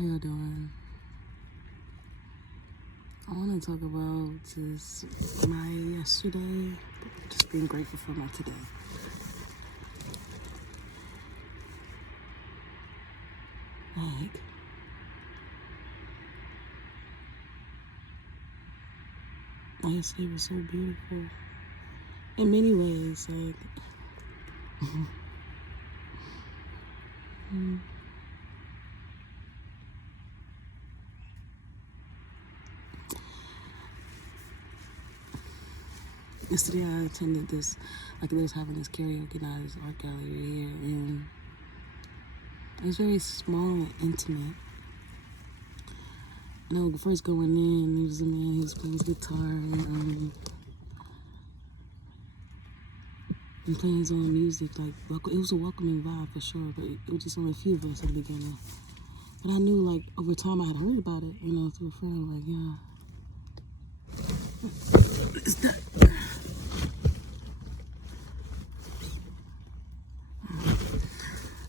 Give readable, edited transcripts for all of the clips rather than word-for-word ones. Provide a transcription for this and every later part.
How y'all doing? I want to talk about just my yesterday, just being grateful for my today. Like, my yesterday was so beautiful. In many ways, like, yesterday I attended this, like they was having this karaoke night at this art gallery here, and it was very small and intimate. And I was first going in, there was a man who was playing his guitar and playing his own music. Like, it was a welcoming vibe for sure, but it was just only a few of us at the beginning. But I knew, like, over time I had heard about it, through a friend. Like, yeah. What is that?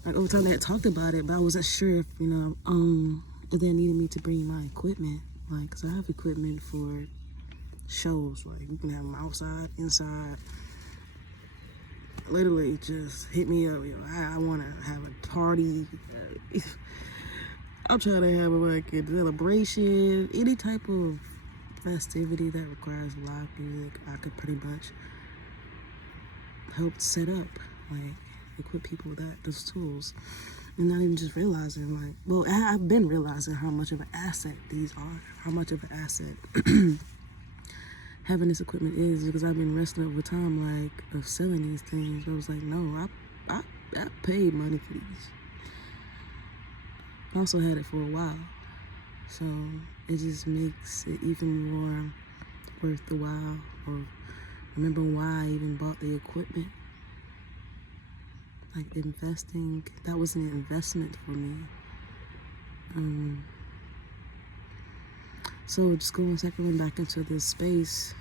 Like, over time they had talked about it, but I wasn't sure if, if they needed me to bring my equipment. Like, because I have equipment for shows. Like, you can have them outside, inside. Literally, just hit me up. I want to have a party. I'm trying to have like a celebration, any type of festivity that requires live music. I could pretty much help set up, like, equip people with those tools, and not even just realizing, like, well, I've been realizing how much of an asset these are, how much of an asset having this equipment is, because I've been wrestling over time, like, of selling these things. I was like, no, I paid money for these. I also had it for a while, so it just makes it even more worth the while, or remember why I even bought the equipment. Like, investing, that was an investment for me. So just circling back into this space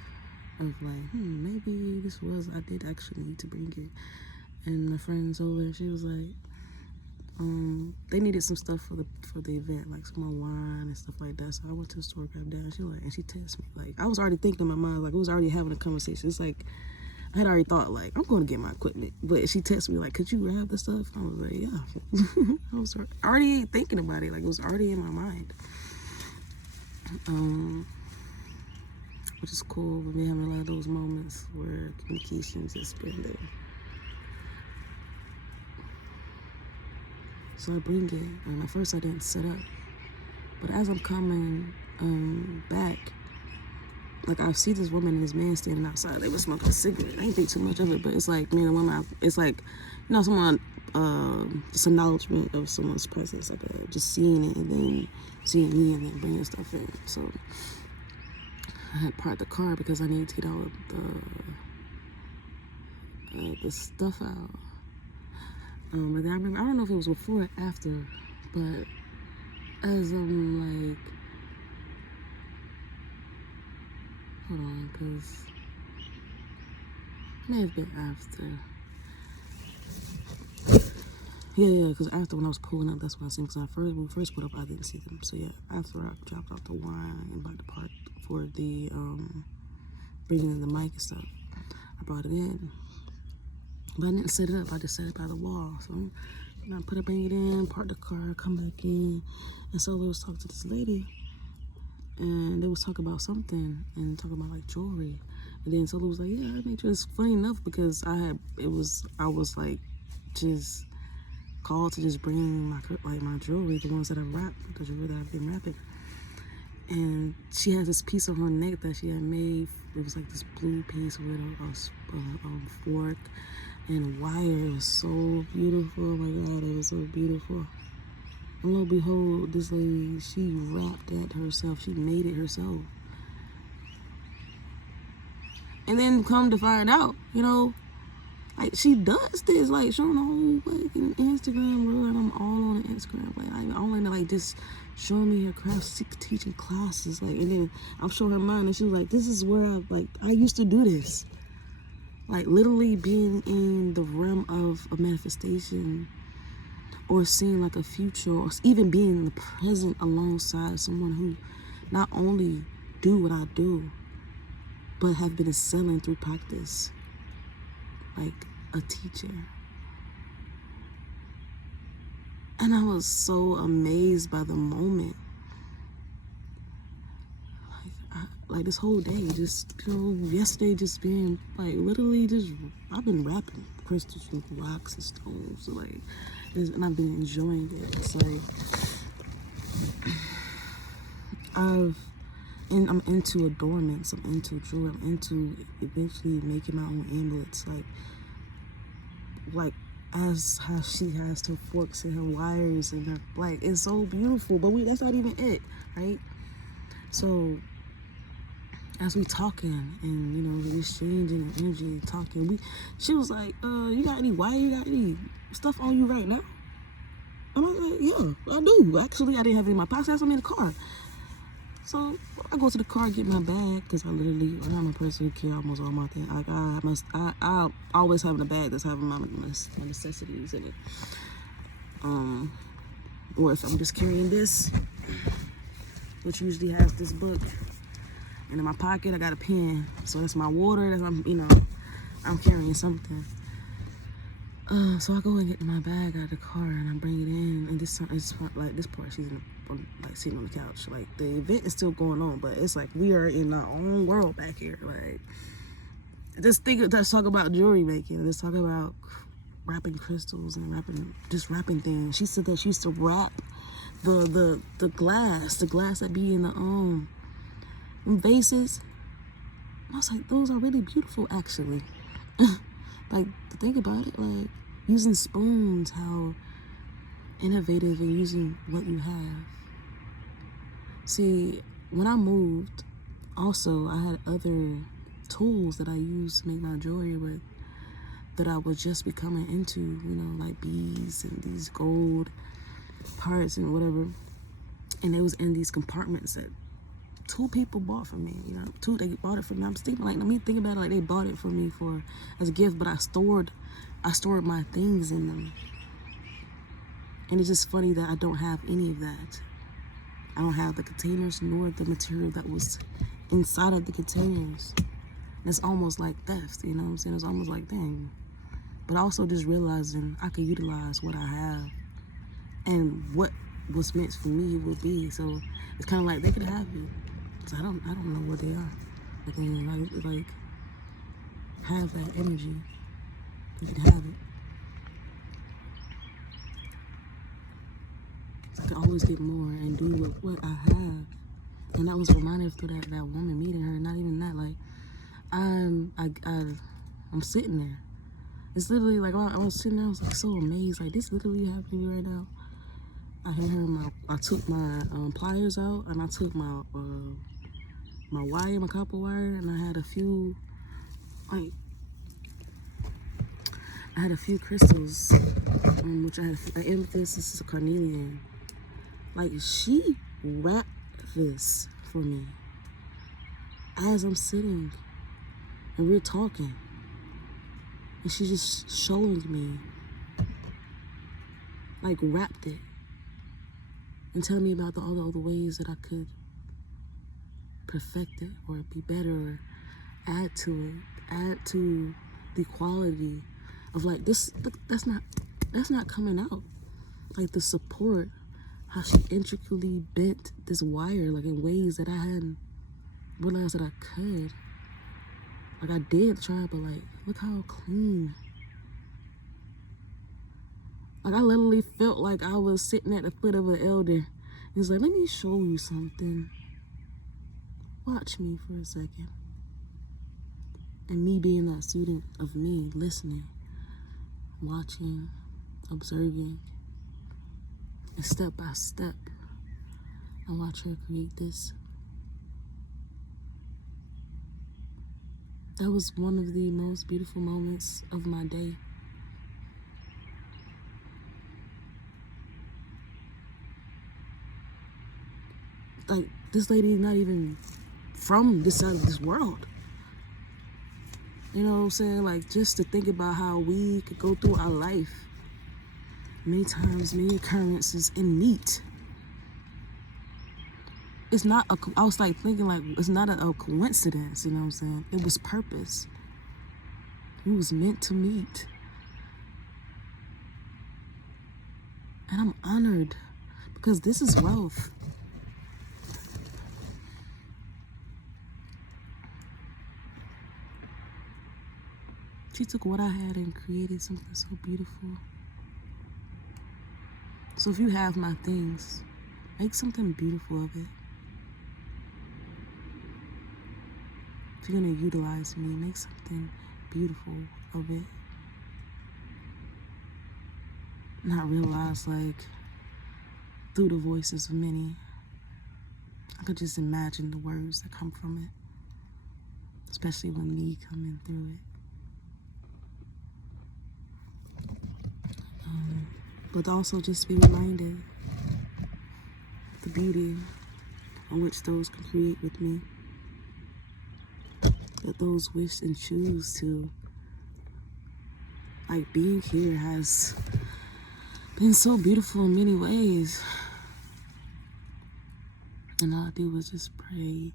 of like, maybe I did actually need to bring it. And my friend Zola, she was like, they needed some stuff for the event, like some more wine and stuff like that. So I went to the store, grabbed that, and she texted me. Like, I was already thinking in my mind, like, I was already having a conversation. It's like, I had already thought, like, I'm going to get my equipment. But she texted me, like, could you grab the stuff? I was like, yeah. I was already thinking about it. Like, it was already in my mind. Which is cool. We've been having a lot of those moments where communication's just been there. So I bring it, and at first I didn't set up. But as I'm coming back, like, I see this woman and this man standing outside. They were smoking a cigarette. I didn't think too much of it, but it's like, man and woman, it's like, someone, just acknowledgement of someone's presence, like just seeing it and then seeing me and then bringing stuff in. So I had parked the car because I needed to get all of the stuff out. But then I remember, I don't know if it was before or after, but as I'm like, hold on, because it may have been after. Yeah, because after, when I was pulling up, that's what I seen. Because when we first put up, I didn't see them. So yeah, after I dropped off the wine and bought the part for the bringing in the mic and stuff, I brought it in. But I didn't set it up. I just set it by the wall. So I bring it in, park the car, come back in, and so I was talking to this lady, and they was talking about something and talking about like jewelry, and then Solo was like, yeah, I made sure. It's funny enough because I was like just called to just bring my jewelry, the ones that I wrapped, the jewelry that I've been wrapping. And she has this piece on her neck that she had made. It was like this blue piece with a fork and wire. It was so beautiful. Oh my God, it was so beautiful. And lo and behold, this lady, she wrapped that herself. She made it herself. And then come to find out, like, she does this, like, showing the whole fucking Instagram world, and I'm all on the Instagram. Like, I only like just showing me her craft, teaching classes, like, and then I'm showing her mine, and she was like, this is where I used to do this. Like, literally being in the realm of a manifestation or seeing like a future, or even being in the present alongside someone who not only do what I do, but have been excelling through practice, like a teacher. And I was so amazed by the moment. Like this whole day, just, yesterday just being, like, literally just, I've been rapping crystals with rocks and stones, so, like, and I've been enjoying it. It's like, I'm into adornments, I'm into jewelry, I'm into eventually making my own amulets, like as how she has her forks and her wires and her, like, it's so beautiful, but that's not even it, right? So as we talking and, we exchanging energy, talking, she was like, you got any wire, you got any stuff on you right now? And I was like, yeah, I do. Actually, I didn't have it in my pocket, I had some in the car. So I go to the car, get my bag, because I'm a person who carry almost all my things. I always have a bag that's having my necessities in it. Or if I'm just carrying this, which usually has this book, and in my pocket I got a pen, so that's my water. I'm carrying something. So I go and get my bag out of the car and I bring it in, and it's like this part, she's sitting on the couch. Like, the event is still going on, but it's like we are in our own world back here. Like, let's talk about jewelry making. Let's talk about wrapping crystals and wrapping things. She said that she used to wrap the glass that be in the vases. I was like, those are really beautiful, actually. Like, to think about it, like, using spoons, how innovative, and using what you have. See, when I moved, also, I had other tools that I used to make my jewelry with that I was just becoming into, like beads and these gold parts and whatever. And it was in these compartments that 2 people bought for me, they bought it for me. I'm thinking, like, let me think about it, like, they bought it for me as a gift, but I stored my things in them. And it's just funny that I don't have any of that. I don't have the containers nor the material that was inside of the containers. It's almost like theft, you know what I'm saying? It's almost like, dang. But also just realizing I could utilize what I have and what was meant for me will be. So it's kind of like they could have it. So I don't know where they are. But then, like have that energy. You can have it. I can always get more and do what I have. And that was a reminder through that woman, meeting her. Not even that, like, I'm sitting there. It's literally like, I was sitting there, I was like so amazed, like, this literally happening right now. I took my pliers out, and I took my wire, my copper wire, and I had a few crystals, which I had an amethyst. This is a carnelian. Like, she wrapped this for me as I'm sitting and we're talking, and she's just showing me, like, wrapped it and telling me about all the ways that I could perfect it or be better or add to the quality of, like, this. That's not coming out. Like, the support, how she intricately bent this wire, like, in ways that I hadn't realized that I could. Like, I did try, but, like, look how clean. Like, I literally felt like I was sitting at the foot of an elder. He's like, let me show you something. Watch me for a second. And me being that student of me, listening, watching, observing, and step by step, I watch her create this. That was one of the most beautiful moments of my day. Like, this lady is not even from this side of this world. You know what I'm saying? Like, just to think about how we could go through our life many times, many occurrences, and meet. It's not I was like thinking like it's not a coincidence, you know what I'm saying? It was purpose. We was meant to meet. And I'm honored because this is wealth. She took what I had and created something so beautiful. So if you have my things, make something beautiful of it. If you're gonna utilize me, make something beautiful of it. Not realize, like, through the voices of many, I could just imagine the words that come from it, especially when me coming through it. But also just be reminded of the beauty on which those can create with me. That those wish and choose to. Like, being here has been so beautiful in many ways. And all I do is just pray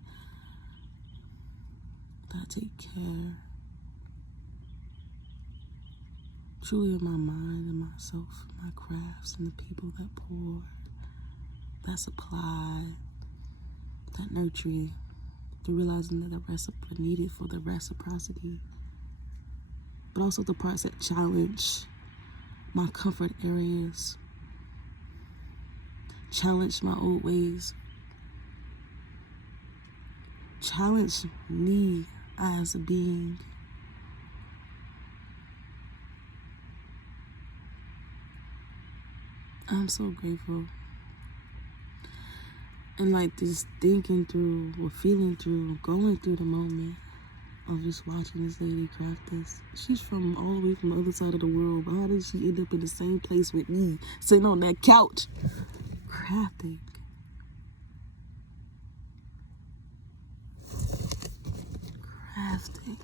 that I take care truly of my mind and myself, my crafts, and the people that pour, that supply, that nurture, through realizing that the reciprocity needed for the reciprocity, but also the parts that challenge my comfort areas, challenge my old ways, challenge me as a being. I'm so grateful. And like just thinking through or feeling through, going through the moment of just watching this lady craft this. She's from all the way from the other side of the world, but how did she end up in the same place with me, sitting on that couch, crafting? Crafting.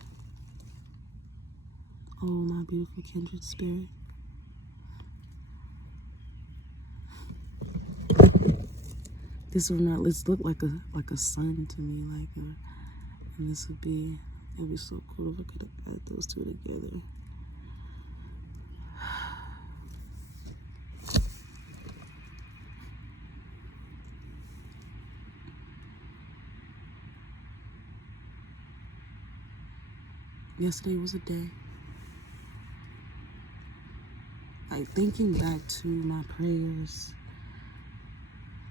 Oh, my beautiful kindred spirit. This would not look like a sun to me, and this would be, it'd be so cool if I could have add those two together. Yesterday was a day. Like, thinking back to my prayers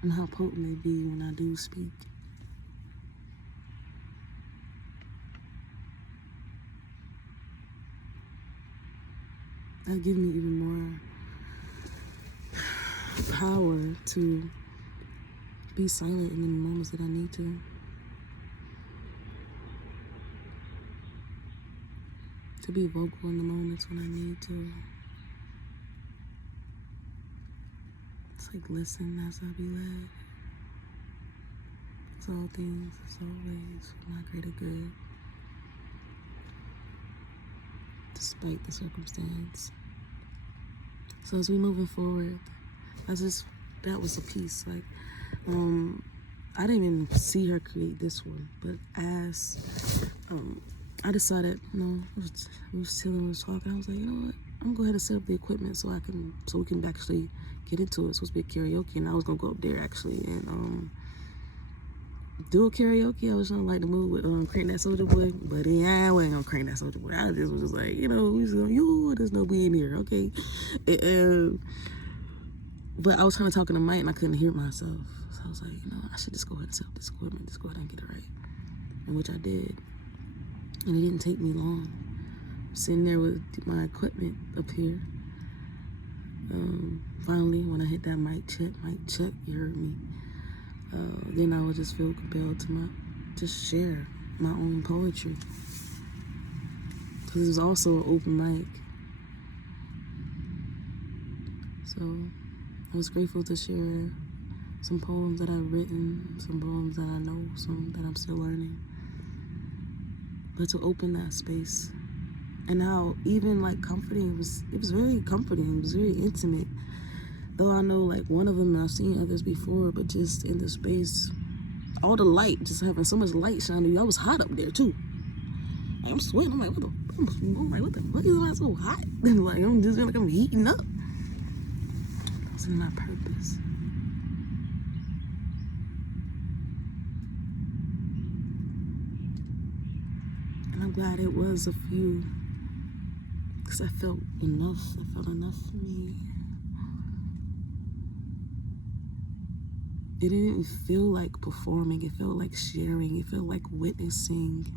and how potent they be when I do speak. That gives me even more power to be silent in the moments that I need to. To be vocal in the moments when I need to. It's like, listen as I be led. It's all things, it's always for my greater good. Despite the circumstance. So as we moving forward, that was a piece. Like, I didn't even see her create this one, but as I decided, we was chilling, we was talking. I was like, you know what? I'm gonna go ahead and set up the equipment so we can actually get into it. It's supposed to be a karaoke, and I was gonna go up there actually and do a karaoke. I was trying to light the mood with Crank That Soldier Boy, but yeah, I wasn't gonna crank that Soldier Boy. I just was just like, we was going, there's no we in here, okay? But I was kind of talking to Mike and I couldn't hear myself. So I was like, I should just go ahead and set up this equipment, just go ahead and get it right. And which I did. And it didn't take me long. I'm sitting there with my equipment up here. Finally, when I hit that mic check, you heard me. Then I would just feel compelled to just share my own poetry. Because it was also an open mic. So I was grateful to share some poems that I've written, some poems that I know, some that I'm still learning. But to open that space. And how even like comforting, it was very comforting, it was very intimate. though I know like one of them, I've seen others before, but just in the space, all the light, just having so much light shining. I was hot up there too. Like, I'm sweating. I'm like, what the fuck is that so hot? Like, I'm just feeling like I'm heating up. It's my purpose. And I'm glad it was a few, because I felt enough. I felt enough for me. It didn't feel like performing. It felt like sharing. It felt like witnessing.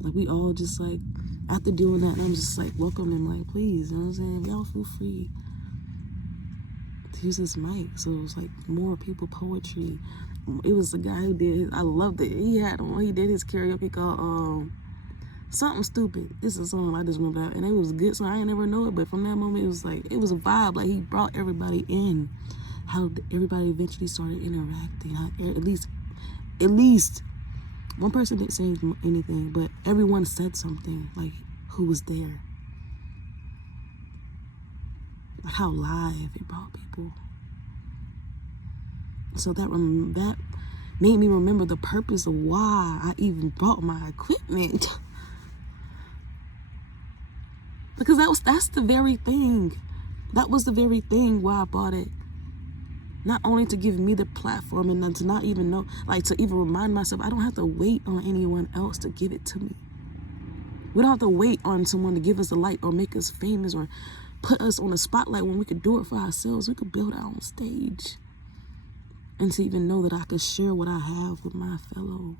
Like, we all just like, after doing that, I'm just like welcoming, like, please, you know what I'm saying? Y'all feel free to use this mic. So it was like more people, poetry. It was the guy who did, I loved it. He did his karaoke called Something Stupid. This is something I just remember that. And it was good, so I ain't never know it. But from that moment, it was like, it was a vibe. Like, he brought everybody in. How everybody eventually started interacting. How at least one person didn't say anything, but everyone said something, like who was there. Like how live it brought people. So that made me remember the purpose of why I even brought my equipment. Because that's the very thing. That was the very thing why I bought it. Not only to give me the platform and then to not even know, like to even remind myself, I don't have to wait on anyone else to give it to me. We don't have to wait on someone to give us the light or make us famous or put us on the spotlight when we could do it for ourselves. We could build our own stage. And to even know that I could share what I have with my fellow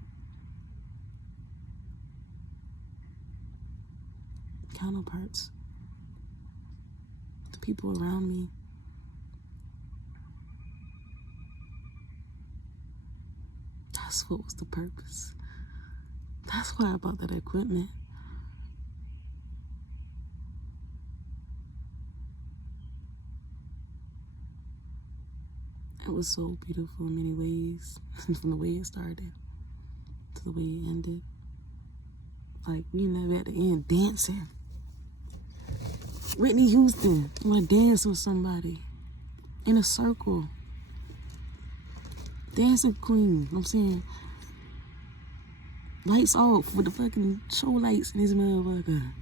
counterparts, the people around me. That's what was the purpose. That's why I bought that equipment. It was so beautiful in many ways, from the way it started to the way it ended. Like, we never at the end dancing. Whitney Houston, I want to dance with somebody in a circle. Dancing queen, you know what I'm saying? Lights off with the fucking show lights in this motherfucker.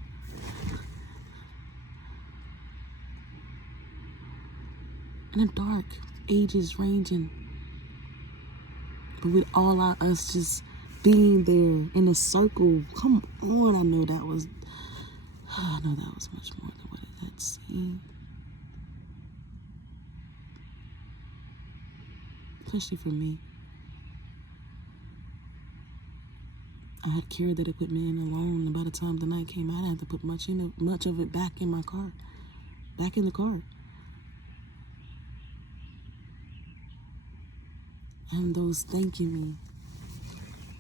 In the dark, ages ranging. But with all our us just being there in a circle. Come on, I know that was much more than what it had seemed. Especially for me. I had carried that equipment in alone, and by the time the night came out, I had to put much of it back in my car. Back in the car. And those thanking me.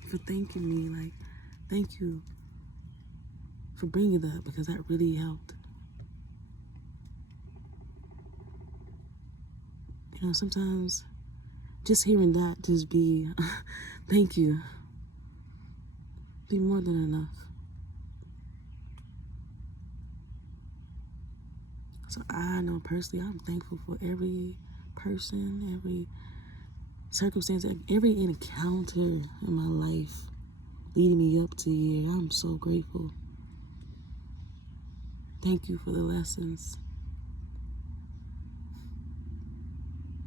For thanking me, like, thank you for bringing that, because that really helped. You know, sometimes just hearing that just be, thank you, be more than enough. So I know personally, I'm thankful for every person, every circumstance, every encounter in my life leading me up to here. I'm so grateful. Thank you for the lessons.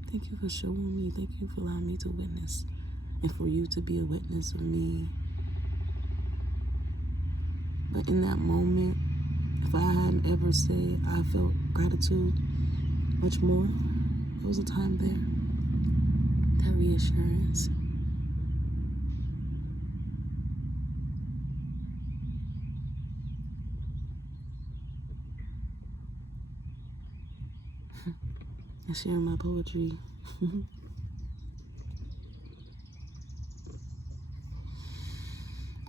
Thank you for showing me. Thank you for allowing me to witness, and for you to be a witness of me. But in that moment, if I hadn't ever said I felt gratitude much more, there was a time there, that reassurance. And sharing my poetry.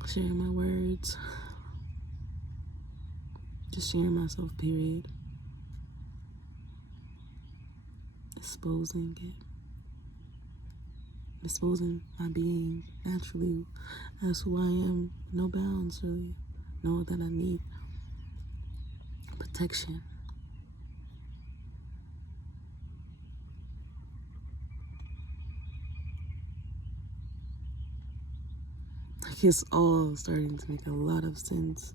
Sharing my words. Just sharing myself, period. Exposing it. Exposing my being naturally as who I am. No bounds, really. Know that I need protection. Like, it's all starting to make a lot of sense.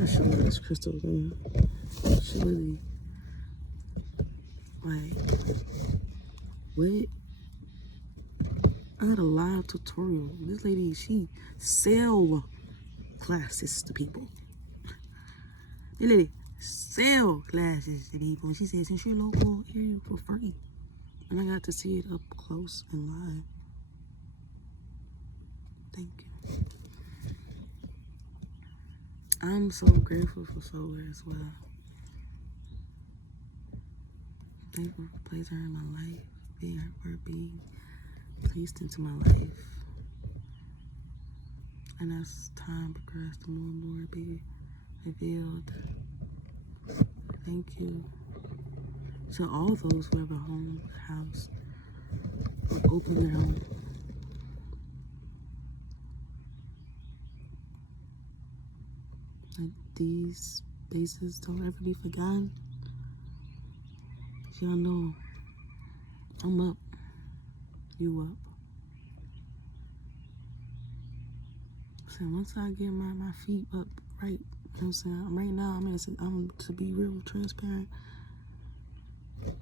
I should look at this crystal, man. She really, like, what? I had a live tutorial. This lady, she sell classes to people. This lady sell classes to people. She said, since you're local, here you for free. And I got to see it up close and live. Thank you. I'm so grateful for solar as well. Thankful for placing her in my life, being her for being placed into my life. And as time progressed, more and more be revealed. Thank you to all those who have a home, house, or open their home. Like, these spaces don't ever be forgotten. Y'all know I'm up, you up. So once I get my feet up right, you know what I'm saying? Right now, I'm to be real transparent.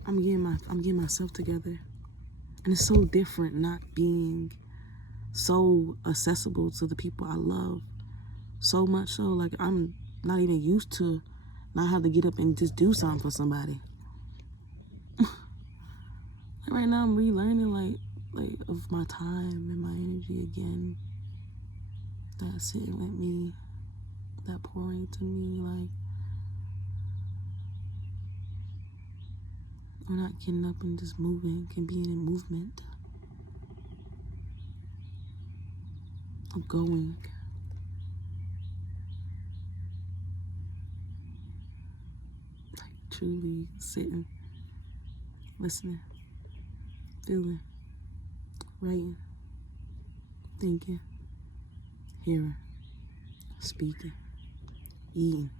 I'm getting myself together, and it's so different not being so accessible to the people I love. So much so, like, I'm not even used to not have to get up and just do something for somebody. Right now, I'm relearning like of my time and my energy again. That sitting with me, that pouring to me, like, we're not getting up and just moving and being in movement of going. Like, truly sitting, listening, feeling, writing, thinking, hearing, speaking, eating,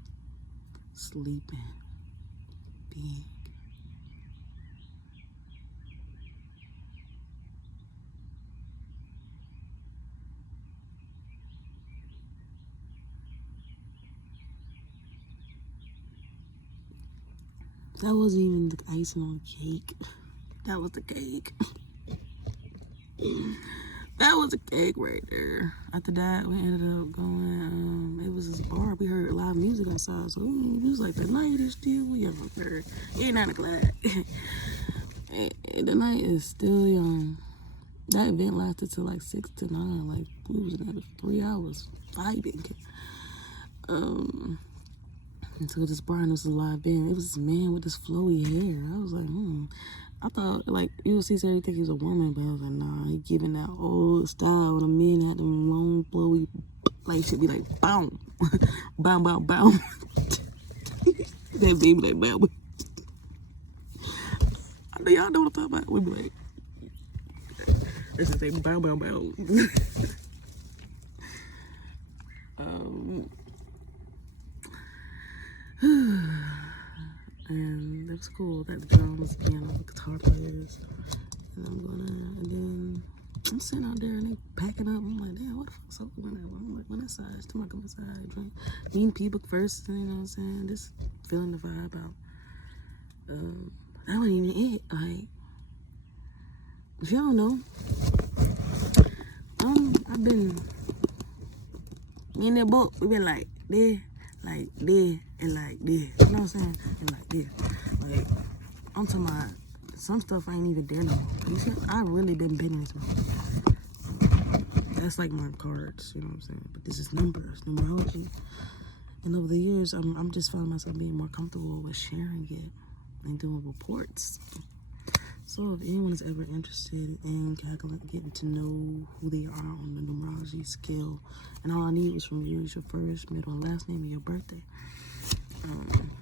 sleeping, being. That wasn't even the icing on the cake. That was the cake. That was a cake right there. After that, we ended up going, it was this bar. We heard live music outside. So it was like, the night is still young. It's 9 o'clock. The night is still young. That event lasted till like 6 to 9. Like, we was in there for 3 hours vibing. Until this bar, and it was a live band. It was this man with this flowy hair. I was like, I thought, like, you would see somebody think he was a woman, but I was like, nah, he giving that old style when the men had them long, flowy, like, should be like, boom, bow, bow, bow. That baby like, bow. I know y'all know what I'm talking about. We be like, let's just say, bow, bow, bow. And it was cool. That the drums, piano, the guitar players. And then I'm sitting out there and they packing up. I'm like, damn, what the fuck's up? I'm like, when inside, it's time I come inside, drink, meeting people first, you know what I'm saying? Just feeling the vibe out. That wasn't even it. Like, if y'all don't know, I've been in that book. We've been like this, and like this. You know what I'm saying? And like this. Like, I'm talking about some stuff I ain't even there no more. You see, I really been bending this one. That's like my cards, you know what I'm saying? But this is numbers, numerology. And over the years, I'm just finding myself being more comfortable with sharing it and doing reports. So if anyone is ever interested in getting to know who they are on the numerology scale, and all I need was from you is your first, middle, and last name and your birthday.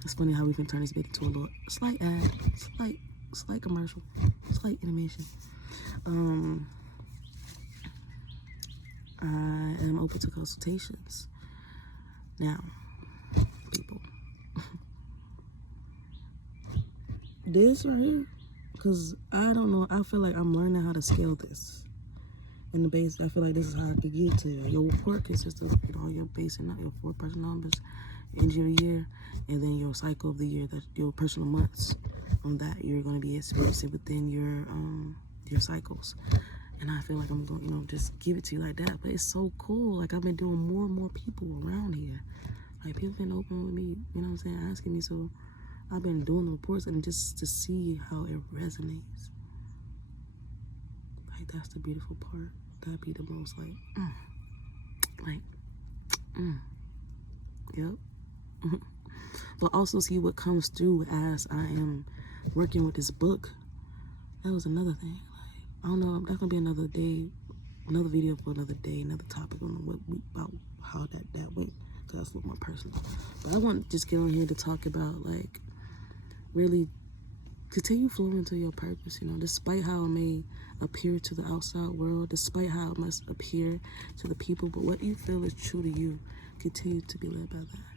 It's funny how we can turn this back into a little slight ad, slight commercial, slight animation. I am open to consultations. Now, people, this right here, because I don't know, I feel like I'm learning how to scale this. In the base, I feel like this is how I could get to your report consists of your base and your 4 personal numbers, end of your year, and then your cycle of the year, that your personal months. On that, you're going to be experiencing within your cycles. And I feel like I'm going, just give it to you like that. But it's so cool. Like, I've been doing more and more people around here. Like, people been open with me, you know what I'm saying, asking me. So I've been doing the reports and just to see how it resonates. Like, that's the beautiful part. That'd be the most yep. But also see what comes through as I am working with this book. That was another thing. Like, I don't know, that's gonna be another day, another video for another day, another topic on about how that went, because that's a little more personal. But I want to just get on here to talk about, like, really continue flowing to your purpose, despite how it may appear to the outside world, despite how it must appear to the people, but what you feel is true to you, continue to be led by that.